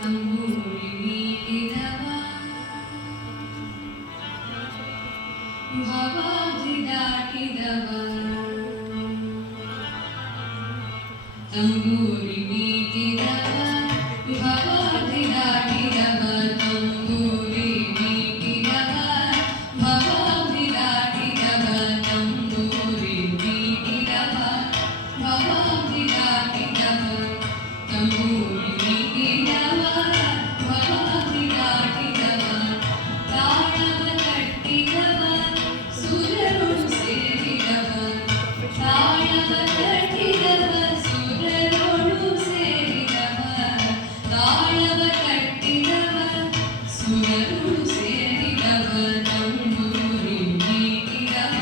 ತಂಬೂರಿ ಮೀಟಿದವ ಭವಾಬ್ಧಿ ದಾಟಿದವ ತಂಬೂರಿ ಮೀಟಿದವ ಭವಾಬ್ಧಿ ದಾಟಿದವ ತಂಬೂರಿ ಮೀಟಿದವ ಭವಾಬ್ಧಿ ದಾಟಿದವ ತಂಬೂರಿ ಮೀಟಿದವ ಭವಾಬ್ಧಿ ದಾಟಿದವ ತಂಬೂರಿ ಮೀಟಿದವ ಭವಾಬ್ಧಿ ದಾಟಿದವ ತಾಳವ ತಟ್ಟಿದವ ಸುರರು ಸೇರಿದವ ತಾಳವ ತಟ್ಟಿದವ ಸುರರು ಸೇರಿದವ ತಾಳವ ತಟ್ಟಿದವ ಸುರರು ಸೇರಿದವ ತಂಬೂರಿ ಮೀಟಿದವ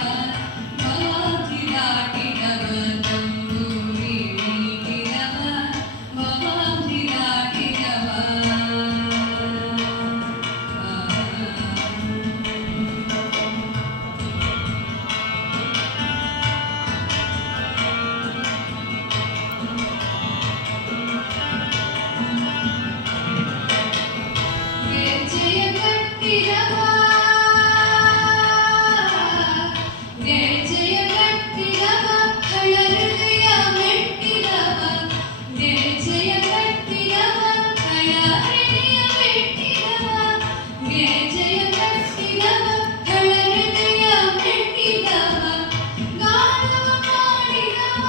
ಭವಾಬ್ಧಿ ದಾಟಿದವ ತಂಬೂರಿ ಮೀಟಿದವ ಭವಾಬ್ಧಿ ದಾಟಿದವ ಗೆಜ್ಜೆಯ ಕಟ್ಟಿದವ ಗೆಜ್ಜೆಯ ಕಟ್ಟಿದವ ಹಳ ಹೃದಯ ಮೆಟ್ಟಿದವ ಗೆಜ್ಜೆಯ ಕಟ್ಟಿದವ ಹಳ ಹೃದಯ ಮೆಟ್ಟಿದವ ಗೆಜ್ಜೆಯ ಕಟ್ಟಿದವ ಹಳ ಹೃದಯ ಮೆಟ್ಟಿದವ ಗಾನವ ಮಾಡಿದವ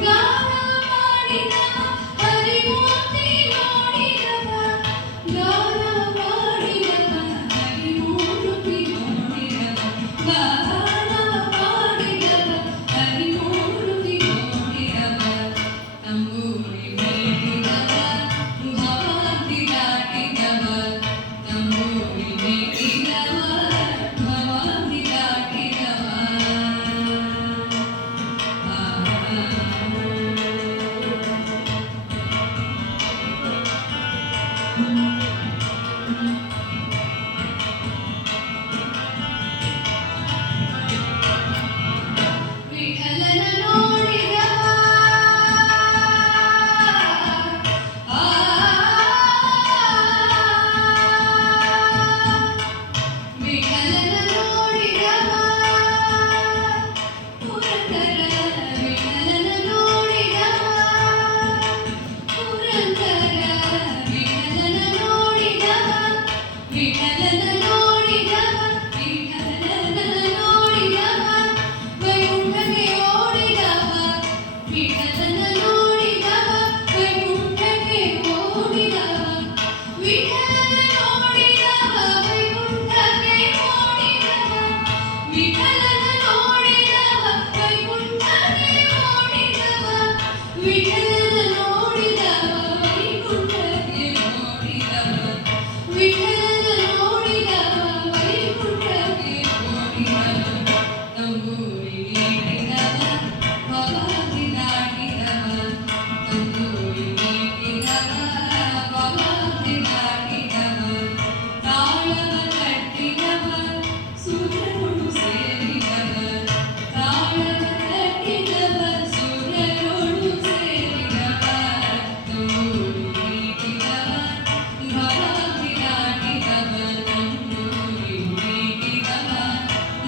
ಗಾನವ ಮಾಡಿದವ ಹರಿಮೂರ್ತಿ ನೋಡಿದವ ಗಾನವ ಮಾಡಿದವ ಹರಿಮೂರ್ತಿ ನೋಡಿದವ ಗಾನವ ಮಾಡಿದವ ಹರಿಮೂರ್ತಿ ನೋಡಿದವ ತಂಬೂರಿ ಮೀಟಿದವ ಭವಾಬ್ಧಿ ದಾಟಿದವ ತಂಬೂರಿ ಮೀಟಿದವ ಭವಾಬ್ಧಿ ದಾಟಿದವ ವಿಠಲನ ನೋಡಿದವ ವಿಠಲನ ನೋಡಿದವ ಪುರಂದರ ವಿಠಲನ ನೋಡಿದವ ಪುರಂದರ ವಿಠಲನ ನೋಡಿದವ ವಿಠಲನ ನೋಡಿದವ ವಿಠಲನ ನೋಡಿದವ ವೈಕುಂಠಕ್ಕೆ ಓಡಿದವ ವಿಠಲನ ನೋಡಿದವ ವೈಕುಂಠಕ್ಕೆ ಓಡಿದವ ವಿಠಲನ ನೋಡಿದವ ವೈಕುಂಠಕ್ಕೆ ಓಡಿದವ ವಿಠಲನ ನೋಡಿದವ ವೈಕುಂಠಕ್ಕೆ ಓಡಿದವ ವಿಠಲನ ನೋಡಿದವ ವೈಕುಂಠಕ್ಕೆ ಓಡಿದವ ವಿಠಲನ ನೋಡಿದವ ವೈಕುಂಠಕ್ಕೆ ಓಡಿದವ ತಂಬೂರಿ ಮೀಟಿದವ ಭವಾಬ್ಧಿ ದಾಟಿದವ ತಂಬೂರಿ ಮೀಟಿದವ ಭವಾಬ್ಧಿ ದಾಟಿದವ ತಾಳವ ತಟ್ಟಿದವ ಸುರರು ಸೇರಿದವ ತಾಳವ ತಟ್ಟಿದವ ಸುರರು ಸೇರಿದವ ತಂಬೂರಿ ಮೀಟಿದವ ಭವಾಬ್ಧಿ ದಾಟಿದವ ತಂಬೂರಿ ಮೀಟಿದವ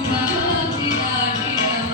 ಭವಾಬ್ಧಿ ದಾಟಿದವ